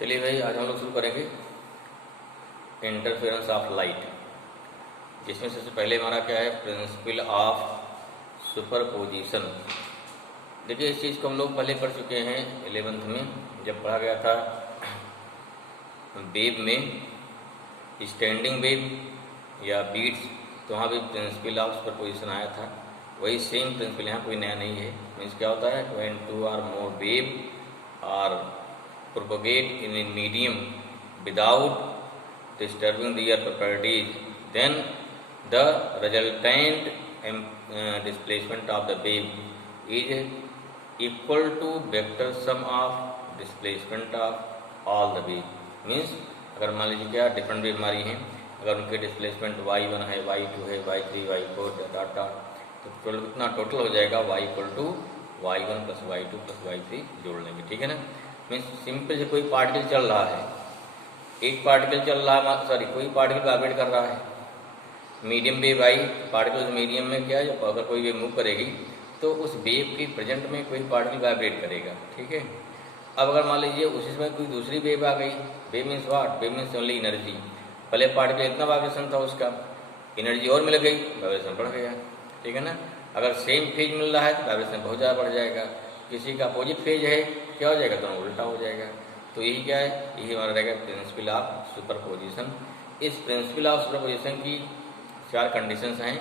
चलिए भाई, आज हम लोग शुरू करेंगे इंटरफेरेंस ऑफ लाइट, जिसमें सबसे पहले हमारा क्या है, प्रिंसिपल ऑफ सुपरपोजिशन। देखिए, इस चीज़ को हम लोग पहले पढ़ चुके हैं 11th में, जब पढ़ा गया था वेव में, स्टैंडिंग वेव या बीट्स, तो वहाँ भी प्रिंसिपल ऑफ सुपरपोजिशन आया था। वही सेम प्रिंसिपल यहाँ कोई नया नहीं है। मीन्स क्या होता है, when two or more wave are propagate in a medium without disturbing their properties, then the resultant displacement of the wave is equal to vector sum of displacement of all the wave। Means अगर मान लीजिए क्या different wave हमारी हैं, अगर उनके displacement y1 है, y2 है, y3, y4 डॉट डॉट, तो टोटल कितना टोटल हो जाएगा, y equal to y1 plus y2 plus y3 जोड़ लेंगे। ठीक है ना। मीन्स सिंपल से कोई पार्टिकल चल रहा है, एक पार्टिकल चल रहा है, सॉरी कोई पार्टिकल वाइब्रेट कर रहा है, मीडियम वेव आई, पार्टिकल मीडियम में क्या है, अगर कोई वेव मूव करेगी तो उस वेव के प्रेजेंट में कोई पार्टिकल वाइब्रेट करेगा। ठीक है। अब अगर मान लीजिए उसी समय कोई दूसरी वेव आ गई, wave means what, wave means only energy. पहले पार्टिकल इतना वाइब्रेशन था, उसका एनर्जी और मिल गई, वाइब्रेशन बढ़ गया। ठीक है ना। अगर सेम फेज मिल रहा है तो वाइब्रेशन बहुत ज़्यादा बढ़ जाएगा, किसी का अपोजिट फेज है क्या हो जाएगा, तो उल्टा हो जाएगा। तो यही क्या है, यही हमारा रहेगा प्रिंसिपल ऑफ सुपरपोजिशन। इस प्रिंसिपल ऑफ सुपरपोजिशन की 4 कंडीशंस हैं।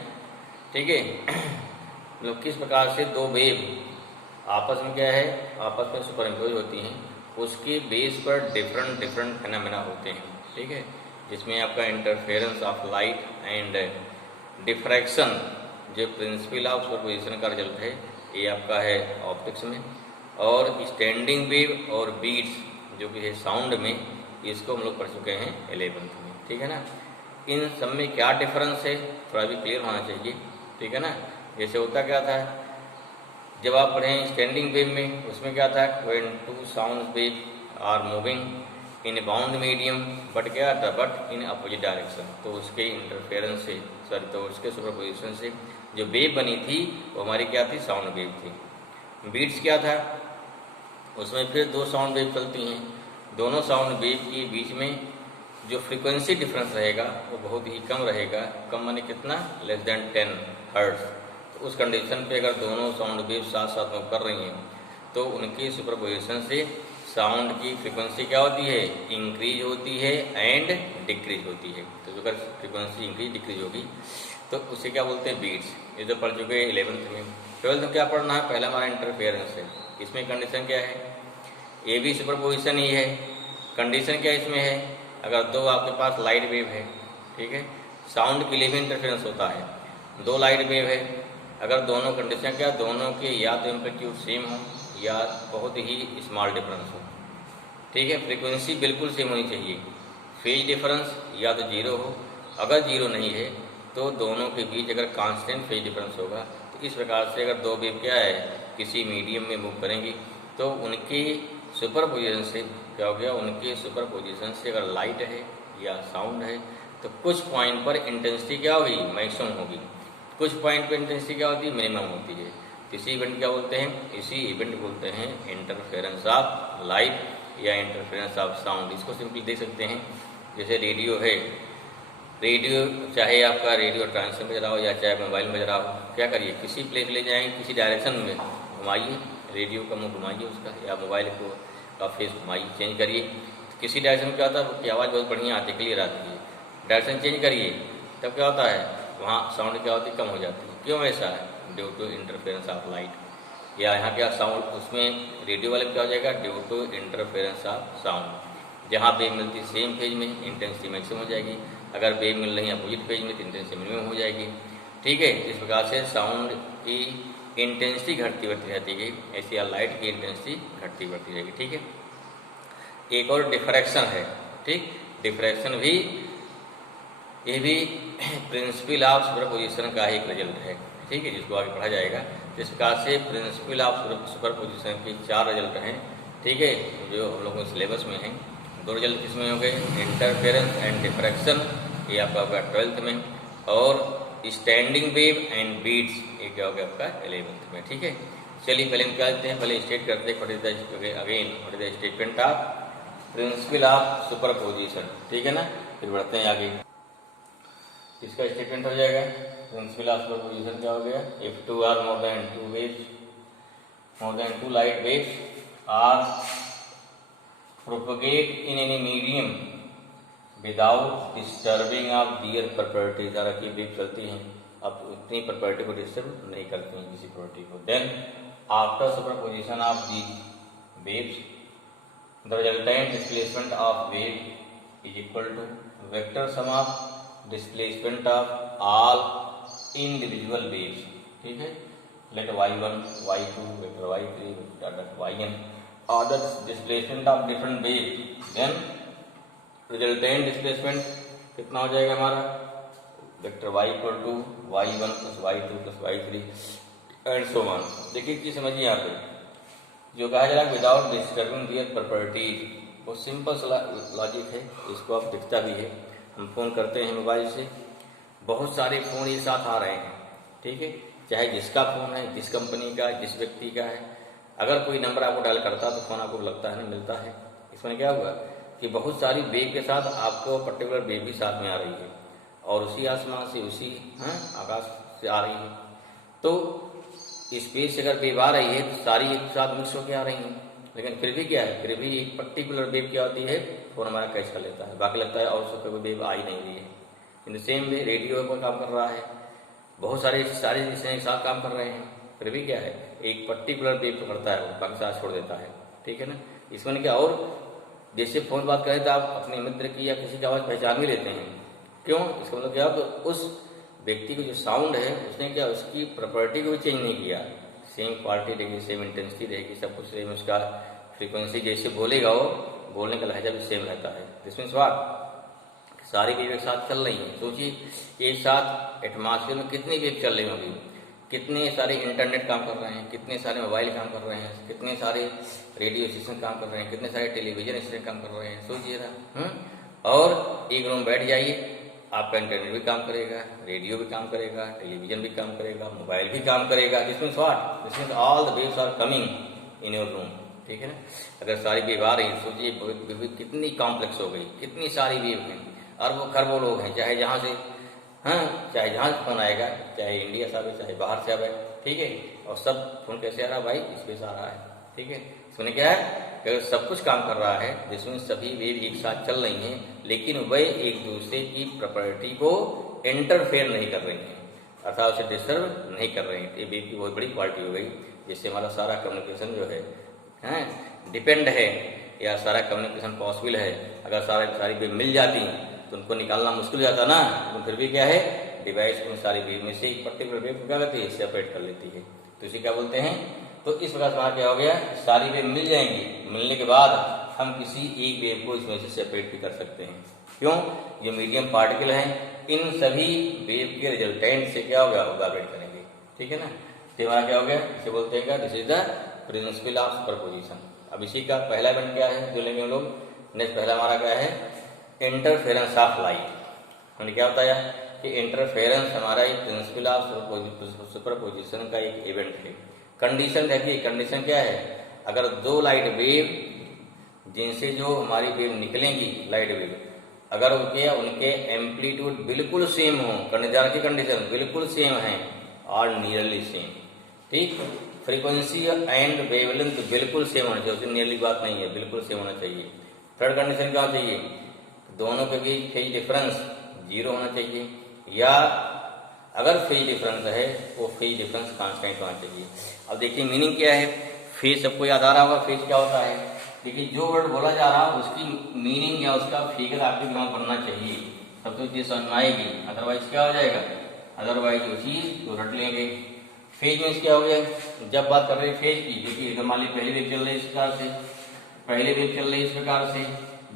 ठीक है। मतलब किस प्रकार से दो वेव आपस में क्या है, आपस में सुपरइम्पोज होती हैं, उसके बेस पर डिफरेंट डिफरेंट फिनोमेना होते हैं। ठीक है। जिसमें आपका interference of light and diffraction, जो प्रिंसिपल ऑफ सुपरपोजिशन का रिजल्ट है, ये आपका है ऑप्टिक्स में। और स्टैंडिंग वेव और बीट्स जो कि है साउंड में, इसको हम लोग पढ़ चुके हैं 11th में। ठीक है ना। इन सब में क्या डिफरेंस है थोड़ा भी क्लियर होना चाहिए। ठीक है ना। जैसे होता क्या था, जब आप पढ़ें स्टैंडिंग वेव में, उसमें क्या था, when two sound wave are moving in a bound medium, but क्या था, बट इन अपोजिट डायरेक्शन, तो उसके इंटरफेरेंस से, सॉरी तो उसके सुपरपोजिशन से जो वेव बनी थी वो हमारी क्या थी, साउंड वेव थी। बीट्स क्या था, उसमें फिर 2 साउंड वेव चलती हैं, दोनों साउंड वेव के बीच में जो फ्रीक्वेंसी डिफरेंस रहेगा वो बहुत ही कम रहेगा। कम माने कितना, लेस देन 10 हर्ट्ज। तो उस कंडीशन पे अगर दोनों साउंड वेव साथ साथ मूव कर रही हैं तो उनकी सुपरपोजिशन से साउंड की फ्रीक्वेंसी क्या होती है, इंक्रीज होती है एंड डिक्रीज होती है। तो अगर फ्रीक्वेंसी इंक्रीज डिक्रीज होगी तो उसे क्या बोलते हैं, बीट्स। ये तो पढ़ चुके हैं 11th में। 12th में क्या पढ़ना है, पहला हमारा इंटरफेरेंस है। इसमें कंडीशन क्या है, ये भी सुपरपोजिशन ही है। कंडीशन क्या इसमें है, अगर 2 आपके पास लाइट वेव है, ठीक है, साउंड के लिए भी इंटरफेरेंस होता है, 2 लाइट वेव है, अगर दोनों कंडीशन क्या, दोनों के या तो एम्पलीट्यूड सेम हो या बहुत ही स्मॉल डिफरेंस हो। ठीक है। फ्रीक्वेंसी बिल्कुल सेम होनी चाहिए, फेज डिफरेंस या तो 0 हो, अगर 0 नहीं है तो दोनों के बीच अगर कांस्टेंट फेज डिफरेंस होगा। तो इस प्रकार से अगर 2 वेव क्या है, किसी मीडियम में मूव करेंगी तो उनके सुपरपोजिशन से क्या हो गया, उनके सुपरपोजिशन से अगर लाइट है या साउंड है तो कुछ पॉइंट पर इंटेंसिटी क्या होगी, मैक्सिमम होगी, कुछ पॉइंट पर इंटेंसिटी क्या होती है, मिनिमम होती है। इसी इवेंट क्या बोलते हैं, इसी इवेंट बोलते हैं इंटरफेरेंस ऑफ लाइट या इंटरफेरेंस ऑफ साउंड। इसको सिंपली देख सकते हैं, जैसे रेडियो है, रेडियो चाहे आपका रेडियो ट्रांसमिशन बज रहा हो या चाहे मोबाइल में बज रहा हो, क्या करिए, किसी प्लेस ले जाएंगे, किसी डायरेक्शन में घुमाइए, रेडियो का मुंह घुमाइए उसका, या मोबाइल को का फेस घुमाइए, चेंज करिए, तो किसी डायरेक्शन में क्या होता है, उसकी आवाज़ बहुत बढ़िया आती है, क्लियर आती है। डायरेक्शन चेंज करिए तब क्या होता है, वहाँ साउंड क्या होती है, कम हो जाती है। क्यों ऐसा है, due to interference of light. या यहाँ क्या साउंड, उसमें रेडियो वाले में क्या हो जाएगा, due to interference of sound. जहाँ वेव मिलती है सेम फेज में इंटेंसिटी मैक्सिमम हो जाएगी, अगर वेव मिल रही है अपोजिट फेज में तो इंटेंसिटी मिनिमम हो जाएगी। ठीक है। इस प्रकार से साउंड की इंटेंसिटी घटती बढ़ती रहती है, ऐसी लाइट की इंटेंसिटी घटती बढ़ती रहेगी। ठीक है। एक और डिफ्रैक्शन है। ठीक, डिफ्रैक्शन भी, ये भी प्रिंसिपल ऑफ सुपरपोजिशन का एक रिजल्ट है। ठीक है, जिसको आगे पढ़ा जाएगा। जिस प्रकार से प्रिंसिपल ऑफ सुपरपोजिशन के 4 रिजल्ट हैं। ठीक है, जो हम लोगों के सिलेबस में हैं। 2 रिजल्ट किसमें हो गए, इंटरफेरेंस एंड डिफ्रैक्शन, ये आपका होगा 12th में, और स्टैंडिंग वेव एंड बीट्स, ये क्या हो गया आपका 11th में। ठीक है। चलिए पहले हम क्या करते हैं, पहले स्टेट करते हैं, what is the again what is the statement of principle of superposition, ठीक है ना। फिर बढ़ते हैं आगे, इसका स्टेटमेंट हो जाएगा। प्रिंसिपल ऑफ सुपरपोजिशन क्या हो गया, if two or more than two waves, more than two light waves are propagate in any medium without disturbing of their property, ज़रा की वेव चलती हैं अब उतनी प्रॉपर्टी को डिस्टर्ब नहीं करती हैं किसी प्रॉपर्टी को, then after superposition of the waves the resultant displacement of wave is equal to vector sum of displacement of all individual waves, ठीक है। Let y1 y2 vector y3 vector yn और the displacement of different wave, then resultant displacement कितना हो जाएगा हमारा, vector y equal to y1 plus y2 plus y3 and so on. देखिए चीज समझिए यहाँ पे जो कहा जा रहा है विदाउट डिस्टर्बिंग दियर प्रॉपर्टीज, वो सिंपल लॉजिक है, इसको आप दिखता भी है। हम फोन करते हैं मोबाइल से, बहुत सारे फोन एक साथ आ रहे हैं, ठीक है, चाहे जिसका फोन है, जिस कंपनी का, जिस व्यक्ति का है, अगर कोई नंबर आपको डायल करता है तो फोन आपको लगता है ना, मिलता है। इसमें क्या हुआ कि बहुत सारी वेव के साथ आपको पर्टिकुलर वेव भी साथ में आ रही है और उसी आसमान से, उसी आकाश से आ रही है। तो स्पेस से अगर वेव आ रही है तो सारी एक साथ मिक्स होकर आ रही हैं, लेकिन फिर भी क्या है, फिर भी एक पर्टिकुलर वेव क्या होती है, फोन हमारा कैच कर लेता है, बाकी लगता है और सब कोई वेव आ ही नहीं रही है। In the same way radio पर काम कर रहा है, बहुत सारे एक साथ काम कर रहे हैं, फिर भी क्या है, एक पर्टिकुलर वेव पकड़ता है, वो बाकी साथ छोड़ देता है, ठीक है ना। इसमें क्या, और जैसे फोन बात करें तो आप अपने मित्र की या किसी की आवाज़ पहचान भी लेते हैं, क्यों, इसका मतलब क्या, तो उस व्यक्ति को जो साउंड है उसने क्या उसकी प्रॉपर्टी को भी चेंज नहीं किया, सेम क्वालिटी रहेगी, सेम इंटेंसिटी रहेगी, सब कुछ सेम, उसका फ्रीक्वेंसी जैसे बोलेगा वो बोलने का लहजा भी सेम रहता है। दिस मीन्स व्हाट, सारी वेव एक साथ चल रही हैं। सोचिए एक साथ एटमॉस्फेयर में कितनी वेव चल रही होगी, कितने सारे इंटरनेट काम कर रहे हैं, कितने सारे मोबाइल काम कर रहे हैं, कितने सारे रेडियो स्टेशन काम कर रहे हैं, कितने सारे टेलीविजन स्टेशन काम कर रहे हैं, सोचिए ना। और एक रूम बैठ जाइए, आपका इंटरनेट भी काम करेगा, रेडियो भी काम करेगा, टेलीविजन भी काम करेगा, मोबाइल भी काम करेगा। This means what, this means all the waves are coming in your room, ठीक है ना। अगर सारी वेव आ रही है, सोचिए कितनी कॉम्प्लेक्स हो गई, कितनी सारी वेव हैं, अरबों खरबों लोग हैं, चाहे जहाँ से चाहे जहाँ से फोन आएगा, चाहे इंडिया से आवे, चाहे बाहर से आवे, ठीक है, और सब फोन कैसे आ रहा है भाई, स्पेस आ रहा है, ठीक है। इसमें क्या है कि अगर सब कुछ काम कर रहा है, जिसमें सभी वेव एक साथ चल रही हैं, लेकिन वे एक दूसरे की प्रॉपर्टी को इंटरफेयर नहीं कर रही हैं, अर्थात उसे डिस्टर्ब नहीं कर रही हैं। ये वेव की बहुत बड़ी क्वालिटी हो गई, जिससे हमारा सारा कम्युनिकेशन जो है डिपेंड है, या सारा कम्युनिकेशन पॉसिबल है। अगर सारी वेव मिल जाती तो उनको निकालना मुश्किल हो जाता ना, तो फिर भी क्या है, डिवाइस में सारी वेव में से एक पर्टिकुलर वेव को क्या करती है, सेपरेट कर लेती है, तो इसे क्या बोलते हैं। तो इस प्रकार से क्या हो गया, सारी वेव मिल जाएंगी, मिलने के बाद हम किसी एक वेव को इसमें से सेपरेट भी कर सकते हैं। क्यों, जो मीडियम पार्टिकल हैं इन सभी वेव के रिजल्टेंट से क्या होगा, वाइब्रेट करेंगे, ठीक है ना। तो हमारा क्या हो गया, इसे बोलते हैं, this is the principle of superposition. अब इसी का पहला इवेंट क्या है जो लेंगे हम लोग, नेक्स्ट पहला हमारा क्या है, इंटरफेरेंस ऑफ लाइट। हमने क्या बताया कि इंटरफेरेंस हमारा एक प्रिंसिपल ऑफ सुपरपोजिशन का एक इवेंट है। कंडीशन देखिए, कंडीशन क्या है, अगर दो लाइट वेव जिनसे जो हमारी वेव निकलेंगी, लाइट वेव, अगर उनके एम्पलीट्यूड बिल्कुल सेम हो, कंडीशन की कंडीशन बिल्कुल सेम है और नियरली सेम, ठीक, फ्रीक्वेंसी एंड वेवलेंथ बिल्कुल सेम होना चाहिए, नियरली बात नहीं है, बिल्कुल सेम होना चाहिए। थर्ड कंडीशन क्या चाहिए, दोनों के बीच फेज डिफरेंस 0 होना चाहिए, या अगर फेज डिफरेंस है वो फेज डिफरेंस कांस्टेंट होना चाहिए। अब देखिए मीनिंग क्या है, फेज सबको याद आ रहा होगा, फेज क्या होता है, देखिए जो वर्ड बोला जा रहा है उसकी मीनिंग या उसका फिगर आपके दिमाग बनना चाहिए, तब तो चीज समझ में आएगी, अदरवाइज क्या हो जाएगा, अदरवाइज वो चीज तो रट लेंगे। फेज में क्या हो गया, जब बात कर रहे हैं फेज की, देखिए मान ली पहली वेव चल रही है इस प्रकार से, पहले वेव चल रही है इस प्रकार से,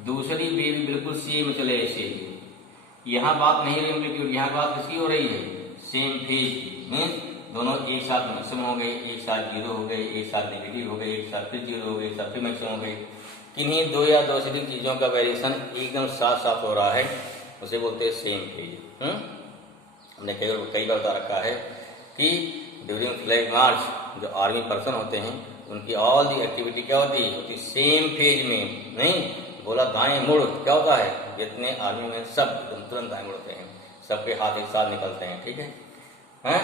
दूसरी वेव बिल्कुल सेम चले ऐसे, यहाँ बात नहीं रही एम्पलीट्यूड, यहाँ बात किसकी हो रही है, सेम फेज, मीन्स दोनों एक साथ मैक्सिमम हो गए, एक साथ 0 हो गए, एक साथ नेगेटिव हो गए, एक साथ फिर 0 हो गए, एक साथ फिर मैक्सिमम हो गए। किन्हीं दो या दो से अधिक चीजों का वेरिएशन एकदम साथ साथ हो रहा है, उसे बोलते हैं सेम फेज। हमने कई बार बता रखा है कि ड्यूरिंग फ्लैग मार्च जो आर्मी पर्सन होते हैं उनकी ऑल दी एक्टिविटी क्या होती है, सेम फेज में नहीं, बोला दाएं मुड़, क्या होता है, जितने आर्मी में सब एकदम तुरंत दाएं मुड़ते हैं, सबके हाथ एक साथ निकलते हैं, ठीक है, हैं?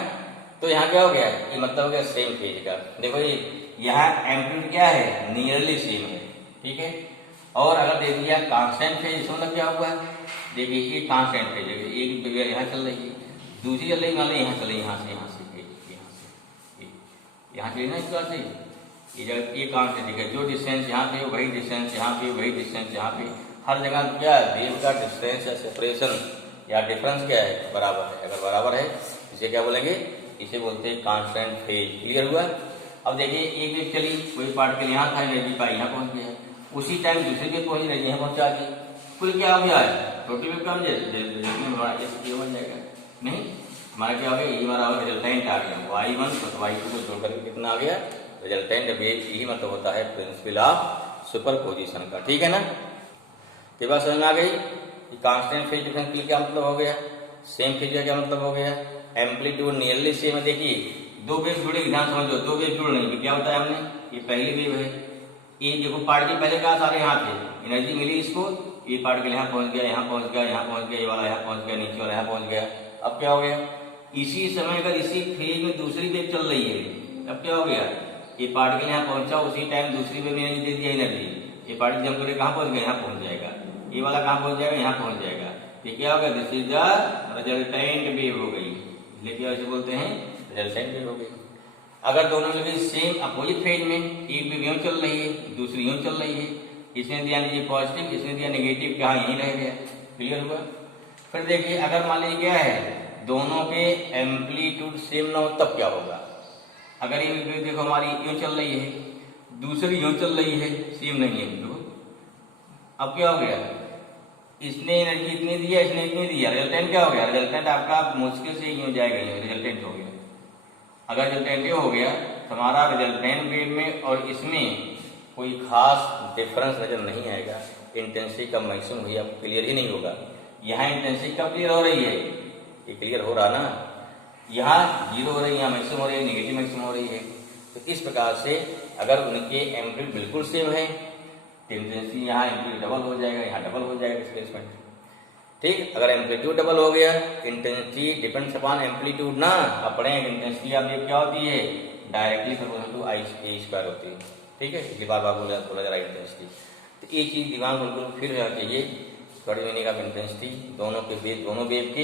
तो यहाँ क्या हो गया, ये मतलब हो गया सेम फेज का। देखो ये यहाँ एम्पलीट्यूड क्या है, नियरली सेम है, ठीक है। और अगर दे दिया कांस्टेंट फेज, इसका मतलब क्या हुआ, देखिए ये कांस्टेंट फेज है, एक जगह यहाँ चल रही है, दूसरी चल रही, मान लो यहाँ चल रही, यहाँ से यहाँ चली ना, इस बात से ये कांस्टेंट है, जो डिस्टेंस यहाँ पे वही डिस्टेंस यहाँ पे, वही डिस्टेंस यहाँ पे, हर जगह क्या है, वेव का डिस्टेंस या सेपरेशन या डिफरेंस क्या है, बराबर है। अगर बराबर है इसे क्या बोलेंगे, इसे बोलते हैं कांस्टेंट फेज। क्लियर हुआ। अब देखिए एक वेव चली, कोई पार्टिकल यहाँ था, एनर्जी पाई यहाँ पहुंच गया, उसी टाइम दूसरी वेव पहुंची, एनर्जी यहाँ पहुंचा दी, कुल क्या हो गया है, छोटी वेव का बन जाएगा, नहीं हमारा क्या हो गया, ये हमारा रिजल्टेंट आ गया, y1 + y2 को जोड़ करके कितना आ गया, रिजल्टेंट। अब यही मतलब होता है प्रिंसिपल ऑफ सुपरपोजिशन का, ठीक है ना। ये बात समझ में आ गई। कांस्टेंट फेज डिफरेंस के लिए क्या मतलब हो गया, सेम फेज का क्या मतलब हो गया, एम्पलीट्यूड नियरली सेम है। देखिए दो वेव जुड़े, ध्यान समझो, दो वेव जुड़ रही है, क्या होता है, हमने ये पहली वेव है, ये देखो पार्टिकल पहले कहा सारे यहाँ थे, एनर्जी मिली इसको, ये पार्टिकल यहाँ पहुंच गया, यहाँ पहुंच गया, यहाँ पहुंच गया, ये वाला यहाँ पहुंच गया, नीचे वाला यहाँ पहुंच गया। अब क्या हो गया, इसी समय अगर इसी फेज में दूसरी वेव चल रही है, अब क्या हो गया, ये पार्टिकल यहाँ पहुंचा, उसी टाइम दूसरी वेव ने एनर्जी दे दिया, एनर्जी, ये पार्टिकल जम करके कहाँ पहुंच गया, यहाँ पहुंच जाएगा, ये वाला कहाँ पहुंच जाएगा, यहाँ पहुंच जाएगा। ये क्या होगा, this is the resultant wave हो गई, इसलिए क्या ऐसे बोलते हैं, रिजल्टेंट वेव हो गई। अगर दोनों में सेम अपोजिट फेज में, एक वेव यूं चल रही है, दूसरी यूं चल रही है, इसने दिया पॉजिटिव, इसने दिया नेगेटिव, कहाँ यहीं रह गया। क्लियर हुआ। फिर देखिए अगर मान लीजिए क्या है, दोनों के एम्पलीट्यूड सेम ना हो तब क्या होगा। अगर ये वेव देखो हमारी यूं चल रही है, दूसरी यूं चल रही है, सेम नहीं है, देखो अब क्या हो गया, इसने एनर्जी इतनी दिया, इसने इतनी दिया, रिजल्टेंट क्या हो गया, रिजल्टेंट आपका मुश्किल से ही हो जाएगा, रिजल्टेंट हो गया। अगर रिजल्टेंट हो गया तो हमारा रिजल्टेंट वेव में और इसमें कोई खास डिफरेंस नजर नहीं आएगा, इंटेंसिटी कब मैक्सिमम हुई अब क्लियर ही नहीं होगा। यहाँ इंटेंसिटी कब क्लियर हो रही है, ये क्लियर हो रहा ना, यहाँ जीरो हो रही है, यहाँ मैक्सिमम हो रही है, नेगेटिव मैक्सिमम हो रही है। तो इस प्रकार से अगर उनके एम्पलीट्यूड बिल्कुल सेम है, इंटेंसिटी यहाँ एम्पलीट्यूड डबल हो जाएगा, यहाँ डबल हो जाएगा डिस्प्लेसमेंट, ठीक। अगर एम्पलीट्यूड डबल हो गया, इंटेंसिटी डिपेंड्स अपॉन एम्पलीट्यूड ना, अपने इंटेंसिटी आप ये क्या होती है, डायरेक्टली प्रोपोर्शनल टू I² होती है, ठीक है, इसलिए बार बार बोला जा रहा है इंटेंसिटी। तो एक चीज दिमाग बिल्कुल फिर रहना चाहिए, थोड़ी मीनिंग ऑफ इंटेंसिटी, दोनों वेव के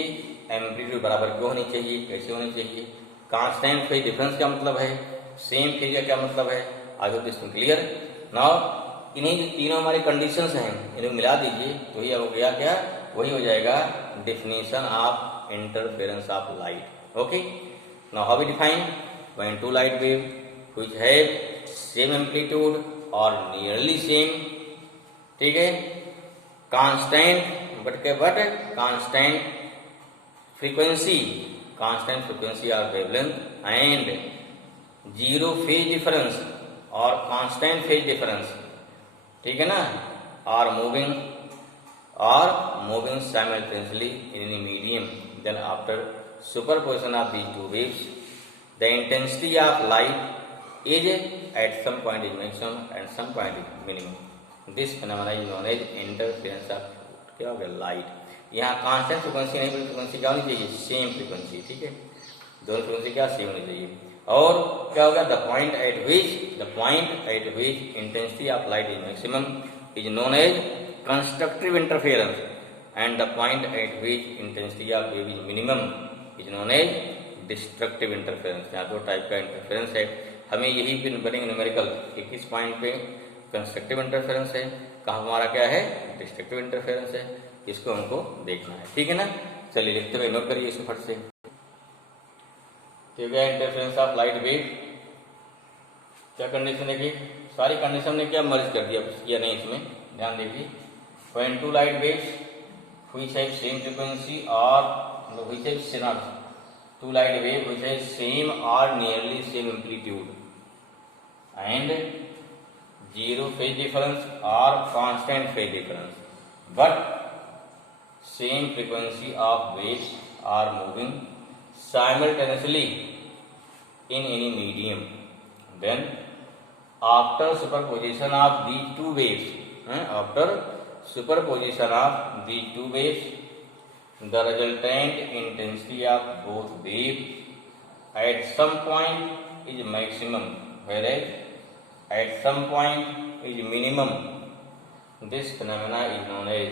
एम्पलीट्यूड बराबर क्यों होनी चाहिए, कैसे होनी चाहिए, कांस्टेंट फेज डिफरेंस क्या मतलब है, सेम फेज का क्या मतलब है। I hope this clear now. इन्हीं जो तीनों हमारे कंडीशंस हैं, इन्हें मिला दीजिए तो ये हो गया क्या, वही हो जाएगा definition of interference of light. Okay, now how we define, when two light wave which have same amplitude or nearly same, ठीक है, constant but constant frequency or wavelength and zero phase difference or constant phase difference, ठीक है ना, are moving simultaneously in any medium, then after superposition of these two waves, the intensity of light is at some point is maximum and some point is minimum. This phenomena is known as interference of क्या हो गया, light. यहाँ constant frequency नहीं, frequency क्या होनी चाहिए, same frequency, ठीक है, दोनों फ्रीक्वेंसी क्या सेम होनी चाहिए। और क्या हो गया, the point at which intensity of light is maximum is known as constructive interference, and the point at which intensity of wave is minimum is known as destructive interference। यहाँ दो type का interference है, हमें यही फिर बनेंगे numerical, किस point पे कंस्ट्रक्टिव इंटरफेरेंस है, कहाँ हमारा क्या है डिस्ट्रक्टिव इंटरफेरेंस है, इसको हमको देखना है, ठीक है ना। चलिए लिखते हुए नोट करिए इसको फट से। तो क्या इंटरफेरेंस ऑफ लाइट वेव, क्या कंडीशन है कि सारी कंडीशन ने क्या मर्ज कर दिया, किया नहीं, इसमें ध्यान देखिए। When two light waves which have same frequency or which have not two light waves which have same or nearly same amplitude and zero phase difference or constant phase difference, but same frequency of waves are moving simultaneously in any medium, then after superposition of these two waves, after superposition of the two waves, the resultant intensity of both wave at some point is maximum, whereas at some point is minimum. This phenomena is known as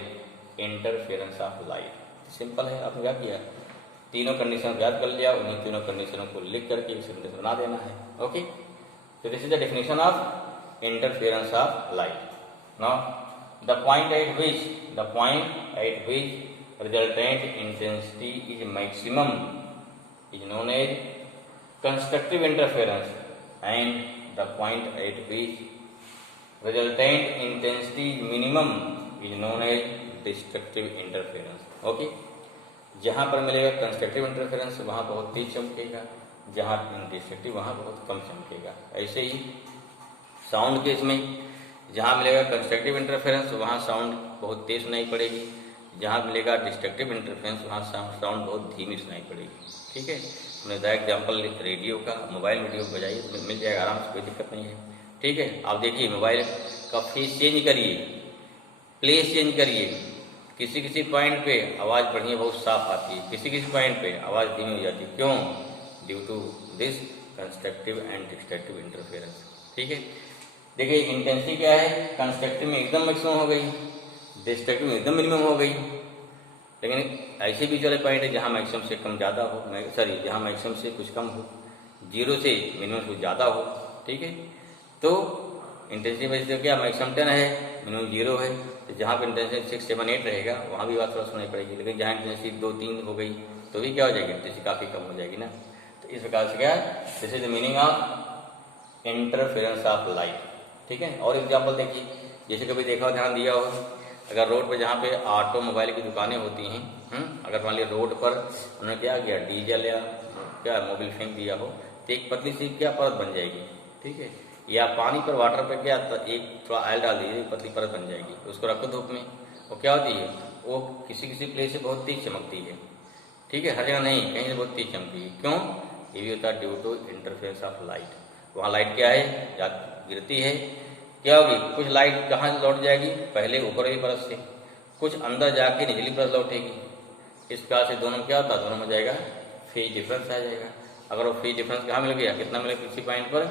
interference of light. Simple है, आपने क्या किया, तीनों condition याद कर लिया, उन्हीं तीनों कंडीशनों को लिख करके एक सेंटेंस बना देना है. ओके, तो this is the definition of interference of light. Now the point at which resultant intensity is maximum is known as constructive interference, and the point at which resultant intensity is minimum is known as destructive interference. Okay, जहाँ पर मिलेगा constructive interference वहाँ बहुत तेज चमकेगा, जहाँ destructive वहाँ बहुत कम चमकेगा. ऐसे ही sound case में जहाँ मिलेगा कंस्ट्रक्टिव इंटरफेरेंस वहाँ साउंड बहुत तेज सुनाई पड़ेगी, जहाँ मिलेगा डिस्ट्रक्टिव इंटरफेरेंस वहाँ साउंड बहुत धीमी सुनाई पड़ेगी. ठीक है, हमने दिया एग्जाम्पल रेडियो का, मोबाइल वीडियो बजाइए तो मिल जाएगा आराम से, कोई दिक्कत नहीं है. ठीक है, आप देखिए मोबाइल का फेस चेंज करिए, प्लेस चेंज करिए, किसी किसी पॉइंट पे आवाज़ बढ़िया बहुत साफ आती है, किसी किसी पॉइंट पे आवाज़ धीमी हो जाती है. क्यों? Due to this constructive and destructive interference. ठीक है, देखिए इंटेंसिटी क्या है, कंस्ट्रक्टिव में एकदम मैक्सिमम हो गई, डिस्ट्रक्टिव में एकदम मिनिमम हो गई. लेकिन ऐसे भी चले पॉइंट है जहाँ मैक्सिमम से कम ज़्यादा हो, जहाँ मैक्सिमम से कुछ कम हो, जीरो से मिनिमम कुछ ज़्यादा हो. ठीक है, तो इंटेंसिटी में जैसे क्या मैक्सिमम 10 है, मिनिमम 0 है, तो जहाँ पर इंटेंसिटी 6, 7, 8 रहेगा वहाँ भी बात थोड़ा सुनाई पड़ेगी. लेकिन जहाँ इंटेंसिटी 2, 3 हो गई तो भी क्या हो जाएगी, इंटेंसिटी काफ़ी कम हो जाएगी ना. तो इस प्रकार से क्या, this is the meaning of interference of light. ठीक है, और एग्जाम्पल देखिए, जैसे कभी देखा हो, ध्यान दिया हो, अगर रोड पर जहाँ पे ऑटोमोबाइल की दुकानें होती हैं, अगर मान लिया रोड पर उन्होंने क्या किया, डीजल या क्या मोबिल फेंक दिया हो, तो एक पतली सी क्या परत बन जाएगी. ठीक है, या पानी पर वाटर पर क्या, एक थोड़ा ऑयल डाल दीजिए, पतली परत बन जाएगी. उसको रखो धूप में, वो क्या होती है, वो किसी किसी प्लेस से बहुत तेज चमकती है. ठीक है, हर जगह नहीं, कहीं से बहुत तेज चमकती है. क्यों? ये भी होता है due to interference of light. वहाँ लाइट क्या है, या गिरती है, क्या होगी, कुछ लाइट कहाँ से लौट जाएगी, पहले ऊपर वाली परत से, कुछ अंदर जाके निचली परत लौटेगी. इस प्रकार से दोनों क्या होता है, दोनों में जाएगा फेज डिफरेंस आ जाएगा. अगर वो फेज डिफरेंस कहाँ मिल गया, कितना मिलेगा, किसी पॉइंट पर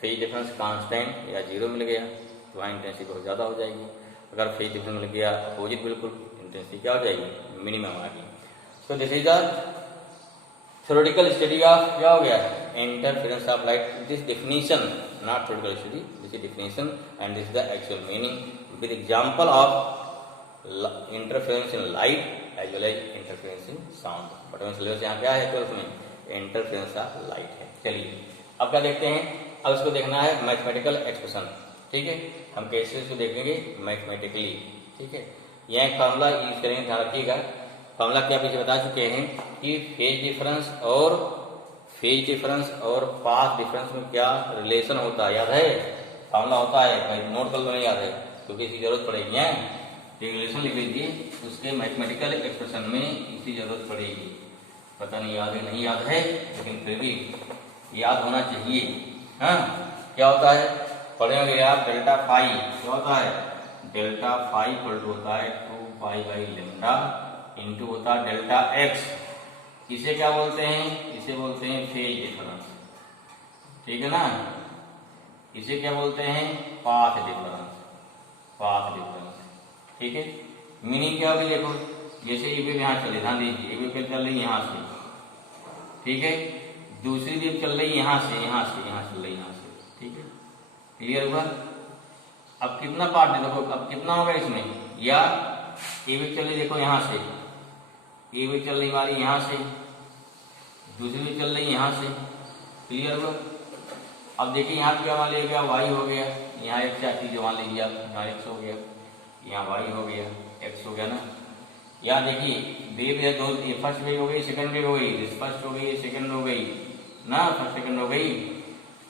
फेज डिफरेंस कांस्टेंट या 0 मिल गया तो वहाँ इंटेंसिटी बहुत ज़्यादा हो जाएगी. अगर फेज डिफरेंस मिल गया अपोजिट, बिल्कुल इंटेंसिटी क्या हो जाएगी, मिनिमम आ गई. तो this is the theoretical study of क्या हो गया, interference of light. This definition, not theoretical study, this is definition and this is the actual meaning with example of interference in light as well as interference in sound. But हमें syllabus यहाँ क्या है 12th में, interference of light है. चलिए अब क्या देखते हैं, अब इसको देखना है मैथमेटिकल एक्सप्रेशन. ठीक है, हम कैसे इसको देखेंगे मैथमेटिकली. ठीक है, यह एक फार्मूला यूज करेंगे, ध्यान रखिएगा. फार्मूला क्या पीछे बता चुके हैं कि फेज डिफरेंस और पाथ डिफरेंस में क्या रिलेशन होता है, याद है, फार्मूला होता है, भाई नोट कर लो, नहीं याद है क्योंकि इसकी जरूरत पड़ेगी. है रिलेशन लिख लीजिए, उसके मैथमेटिकल एक्सप्रेशन में इसकी जरूरत पड़ेगी. पता नहीं याद है, नहीं याद है, लेकिन फिर भी याद होना चाहिए. हाँ, क्या होता है, पढ़ेंगे आप, डेल्टा फाई क्या होता है, डेल्टा फाई इक्वल टू होता है 2 पाई बाई लेमडा इंटू होता है डेल्टा एक्स. इसे क्या बोलते हैं, इसे बोलते हैं फेज डिफरेंस. ठीक है ना, इसे क्या बोलते हैं, पाथ डिफरेंस. ठीक है, मीनिंग क्या होगी, देखो जैसे ये वेव यहाँ चले, ध्यान दीजिए, ये वेव चल रही यहाँ से. ठीक है, दूसरी वेव चल रही यहाँ से चल रही यहाँ से. ठीक है, क्लियर हुआ. अब कितना पार्ट है, देखो अब कितना होगा इसमें, या ये वेव चल रही, देखो यहाँ से, ये वेव चल रही हमारी यहाँ से, दूसरी वेव चल रही यहाँ से. क्लियर हुआ. अब देखिए यहाँ क्या मान लिया गया, वाई हो गया, यहाँ एक क्या चीज मान लीजिए आप, यहाँ एक्स हो गया, यहाँ वाई हो गया, एक्स हो गया ना. यहाँ देखिए वेव है दो, फर्स्ट वेव हो गई, सेकंड वेव हो गई, फर्स्ट हो गई, सेकंड हो गई ना, फर्स्ट सेकंड हो गई.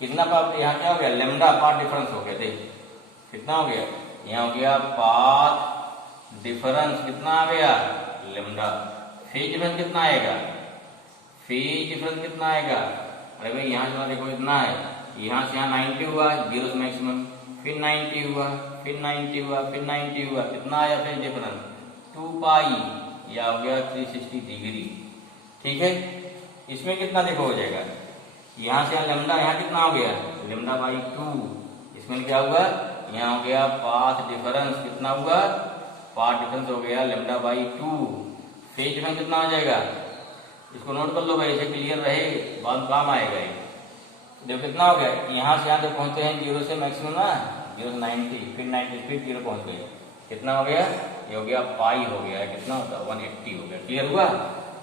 कितना पार्ट, यहाँ क्या हो गया, लेमडा पार्ट डिफरेंस हो गया. देख कितना हो गया, यहाँ हो गया पाथ डिफरेंस, कितना आ गया, लेमडा. फेज डिफरेंस कितना आएगा, अरे भाई यहाँ से देखो इतना है, यहाँ से यहाँ 90 हुआ, 0 से मैक्सिमम, फिर 90 हुआ, फिर 90 हुआ, फिर 90 हुआ, कितना आया फेज डिफरेंस 2 पाई, या हो गया 360 डिग्री। ठीक है, इसमें कितना देखो हो जाएगा, यहाँ से यहाँ लेमडा, यहाँ कितना हो गया लेमडा बाई 2, इसमें क्या हुआ यहाँ हो गया पाथ डिफरेंस, कितना हुआ पाथ डिफरेंस हो गया लेमडा बाई 2। फेज डिफरेंस कितना आ जाएगा, इसको नोट कर लो भाई, इसे क्लियर रहे, बाद काम आएगा ये। देखो कितना हो गया, यहाँ से यहाँ तक पहुंचते हैं 0 से मैक्सिमम ना, 0 से 90, फिर 90 फिर 0 पहुंच गए, कितना हो गया ये हो गया पाई हो गया, कितना होता 180 हो गया। क्लियर हुआ।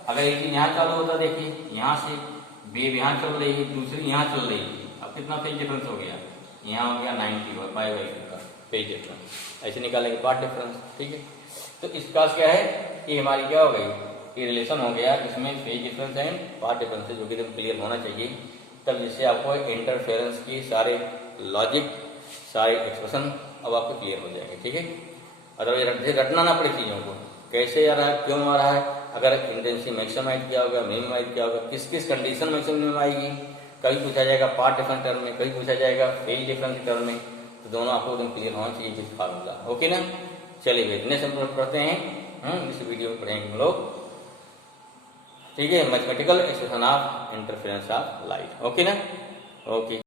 अगर एक चीज यहाँ चालू होता, देखिए यहाँ से वेव यहाँ चल रही है, दूसरी यहाँ चल रही है, अब कितना फेज डिफरेंस हो गया, यहाँ हो गया 90 और पाई बाई 2 का फेज डिफरेंस, ऐसे निकालेंगे पाथ डिफरेंस। ठीक है, तो इसका क्या है, ये हमारी क्या हो गई, ये रिलेशन हो गया इसमें phase difference and path difference, जो कि एकदम क्लियर होना चाहिए, तब जिससे आपको इंटरफेरेंस की सारे लॉजिक सारे एक्सप्रेशन अब आपको क्लियर हो जाएंगे। ठीक है, अदरवाइज रटना ना पड़े चीज़ों को, कैसे आ रहा है, क्यों आ रहा है, अगर इंटेंसिटी मैक्सिमाइज किया होगा, मिनिमाइज किया होगा, किस किस कंडीशन में मिनिमम आएगी, कभी पूछा जाएगा पार्ट डिफरेंस टर्म में, कभी पूछा जाएगा फेज डिफरेंस टर्म में, तो दोनों आपको एकदम क्लियर होना चाहिए जिस फार्मूला। ओके ना, चलिए इतने सिंपल पढ़ते हैं, इस वीडियो में पढ़ेंगे हम लोग। ठीक है, mathematical expression of interference of light. Okay ना, ओके।